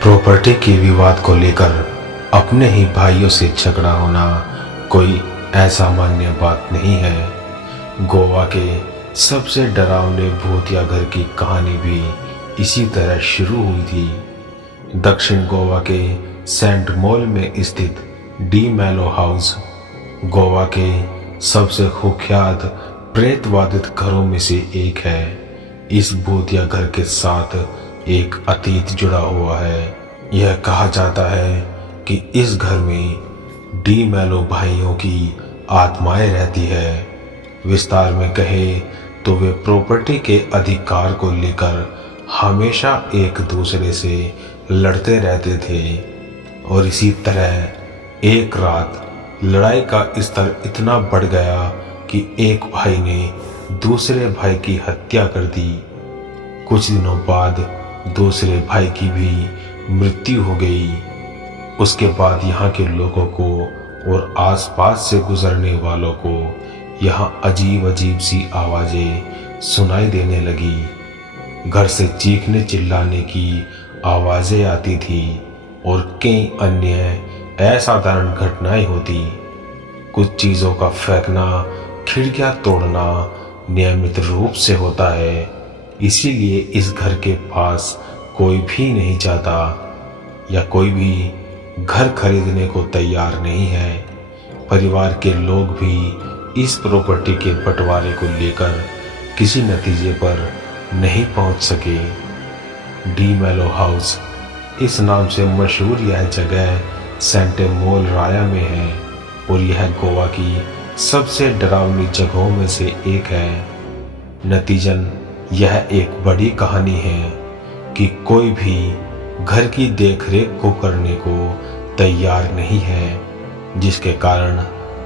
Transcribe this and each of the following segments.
Property के विवाद को लेकर अपने ही भाइयों से झगड़ा होना कोई असामान्य बात नहीं है। गोवा के सबसे डरावने भूतिया घर की कहानी भी इसी तरह शुरू हुई थी। दक्षिण गोवा के सेंट मॉल में स्थित डी मैलो हाउस गोवा के सबसे कुख्यात प्रेतवादित घरों में से एक है। इस भूतिया घर के साथ एक अतीत जुड़ा हुआ है। यह कहा जाता है कि इस घर में डी मैलो भाइयों की आत्माएं रहती है। विस्तार में कहे तो वे प्रॉपर्टी के अधिकार को लेकर हमेशा एक दूसरे से लड़ते रहते थे और इसी तरह एक रात लड़ाई का स्तर इतना बढ़ गया कि एक भाई ने दूसरे भाई की हत्या कर दी। कुछ दिनों बाद दूसरे भाई की भी मृत्यु हो गई। उसके बाद यहाँ के लोगों को और आसपास से गुजरने वालों को यहाँ अजीब अजीब सी आवाज़ें सुनाई देने लगी। घर से चीखने चिल्लाने की आवाज़ें आती थी और कई अन्य असाधारण घटनाएं होती। कुछ चीज़ों का फेंकना, खिड़कियाँ तोड़ना नियमित रूप से होता है। इसीलिए इस घर के पास कोई भी नहीं चाहता या कोई भी घर खरीदने को तैयार नहीं है। परिवार के लोग भी इस प्रॉपर्टी के बंटवारे को लेकर किसी नतीजे पर नहीं पहुंच सके। डी मैलो हाउस इस नाम से मशहूर यह जगह सेंट मॉल राया में है और यह गोवा की सबसे डरावनी जगहों में से एक है। नतीजन यह एक बड़ी कहानी है कि कोई भी घर की देखरेख को करने को तैयार नहीं है, जिसके कारण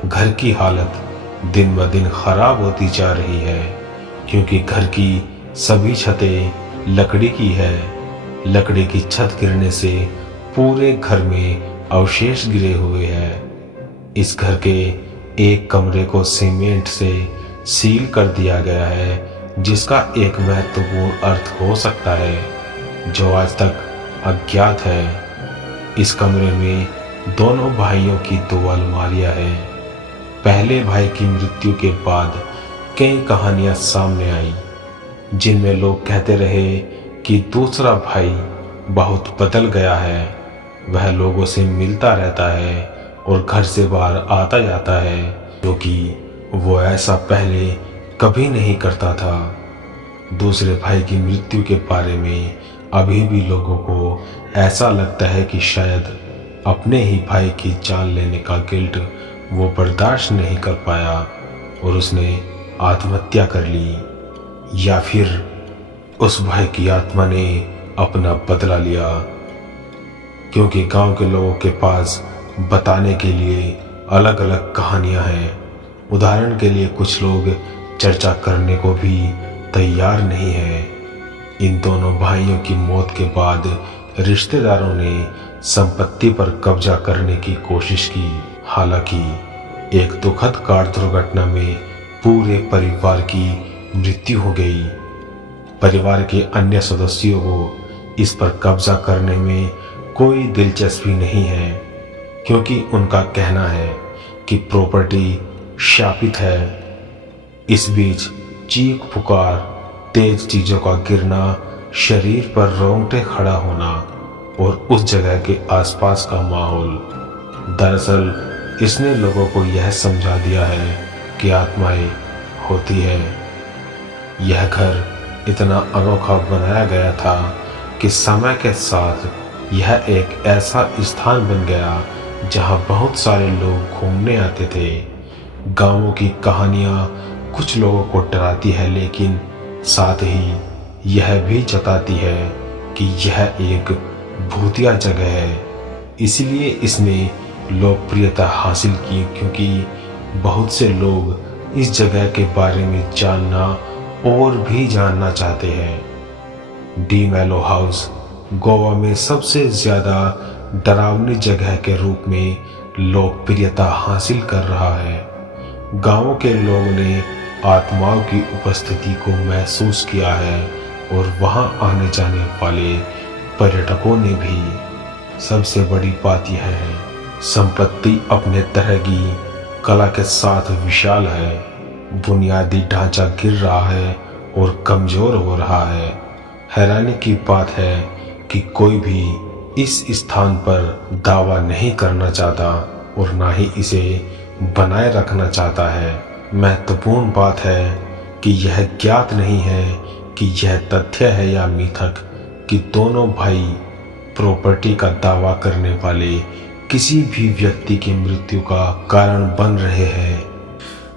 घर की हालत दिन ब दिन खराब होती जा रही है। क्योंकि घर की सभी छतें लकड़ी की है। लकड़ी की छत गिरने से पूरे घर में अवशेष गिरे हुए हैं। इस घर के एक कमरे को सीमेंट से सील कर दिया गया है, जिसका एक महत्वपूर्ण अर्थ हो सकता है जो आज तक अज्ञात है। इस कमरे में दोनों भाइयों की 2 अलमारियां हैं। पहले भाई की मृत्यु के बाद कई कहानियां सामने आई, जिनमें लोग कहते रहे कि दूसरा भाई बहुत बदल गया है। वह लोगों से मिलता रहता है और घर से बाहर आता जाता है, क्योंकि वो ऐसा पहले कभी नहीं करता था। दूसरे भाई की मृत्यु के बारे में अभी भी लोगों को ऐसा लगता है कि शायद अपने ही भाई की जान लेने का गिल्ट वो बर्दाश्त नहीं कर पाया और उसने आत्महत्या कर ली, या फिर उस भाई की आत्मा ने अपना बदला लिया। क्योंकि गांव के लोगों के पास बताने के लिए अलग अलग कहानियां हैं। उदाहरण के लिए कुछ लोग चर्चा करने को भी तैयार नहीं है। इन दोनों भाइयों की मौत के बाद रिश्तेदारों ने संपत्ति पर कब्जा करने की कोशिश की। हालांकि एक दुखद कार दुर्घटना में पूरे परिवार की मृत्यु हो गई। परिवार के अन्य सदस्यों को इस पर कब्जा करने में कोई दिलचस्पी नहीं है, क्योंकि उनका कहना है कि प्रॉपर्टी शापित है। इस बीच चीख पुकार, तेज चीजों का गिरना, शरीर पर रोंगटे खड़ा होना और उस जगह के आसपास का माहौल, दरअसल इसने लोगों को यह समझा दिया है कि आत्माएं होती है। यह घर इतना अनोखा बनाया गया था कि समय के साथ यह एक ऐसा स्थान बन गया जहां बहुत सारे लोग घूमने आते थे। गांवों की कहानियां कुछ लोगों को डराती है, लेकिन साथ ही यह भी जताती है कि यह एक भूतिया जगह है। इसलिए इसने लोकप्रियता हासिल की, क्योंकि बहुत से लोग इस जगह के बारे में जानना और भी जानना चाहते हैं। डी मैलो हाउस गोवा में सबसे ज़्यादा डरावनी जगह के रूप में लोकप्रियता हासिल कर रहा है। गांवों के लोगों ने आत्माओं की उपस्थिति को महसूस किया है और वहां आने जाने वाले पर्यटकों ने भी। सबसे बड़ी बात यह है, संपत्ति अपने तरह की कला के साथ विशाल है। बुनियादी ढांचा गिर रहा है और कमजोर हो रहा है। हैरानी की बात है कि कोई भी इस स्थान पर दावा नहीं करना चाहता और ना ही इसे बनाए रखना चाहता है। महत्वपूर्ण बात है कि यह ज्ञात नहीं है कि यह तथ्य है या मिथक कि दोनों भाई प्रॉपर्टी का दावा करने वाले किसी भी व्यक्ति की मृत्यु का कारण बन रहे हैं।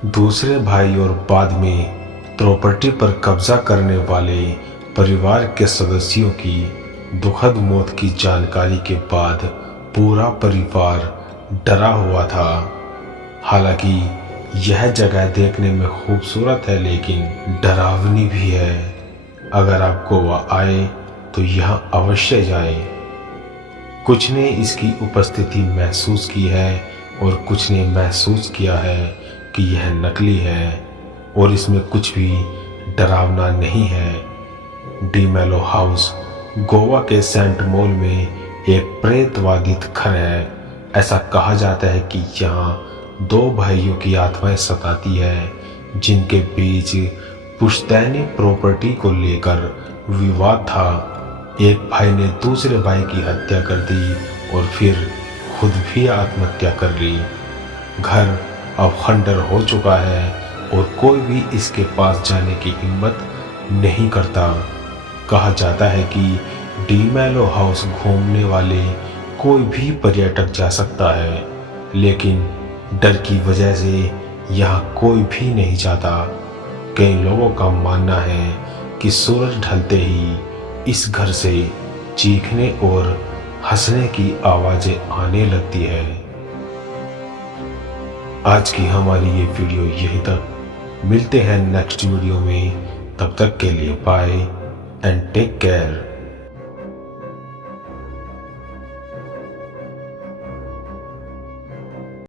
दूसरे भाई और बाद में प्रॉपर्टी पर कब्जा करने वाले परिवार के सदस्यों की दुखद मौत की जानकारी के बाद पूरा परिवार डरा हुआ था। हालांकि यह जगह देखने में खूबसूरत है लेकिन डरावनी भी है। अगर आप गोवा आए तो यहाँ अवश्य जाएं। कुछ ने इसकी उपस्थिति महसूस की है और कुछ ने महसूस किया है कि यह नकली है और इसमें कुछ भी डरावना नहीं है। डी मेलो हाउस गोवा के सेंट मॉल में एक प्रेतवादित घर है। ऐसा कहा जाता है कि यहाँ दो भाइयों की आत्माएं सताती है जिनके बीच पुश्तैनी प्रॉपर्टी को लेकर विवाद था। एक भाई ने दूसरे भाई की हत्या कर दी और फिर खुद भी आत्महत्या कर ली। घर अब खंडर हो चुका है और कोई भी इसके पास जाने की हिम्मत नहीं करता। कहा जाता है कि डी मेलो हाउस घूमने वाले कोई भी पर्यटक जा सकता है, लेकिन डर की वजह से यहाँ कोई भी नहीं जाता। कई लोगों का मानना है कि सूरज ढलते ही इस घर से चीखने और हंसने की आवाजें आने लगती है। आज की हमारी ये वीडियो यहीं तक। मिलते हैं नेक्स्ट वीडियो में। तब तक के लिए बाय एंड टेक केयर।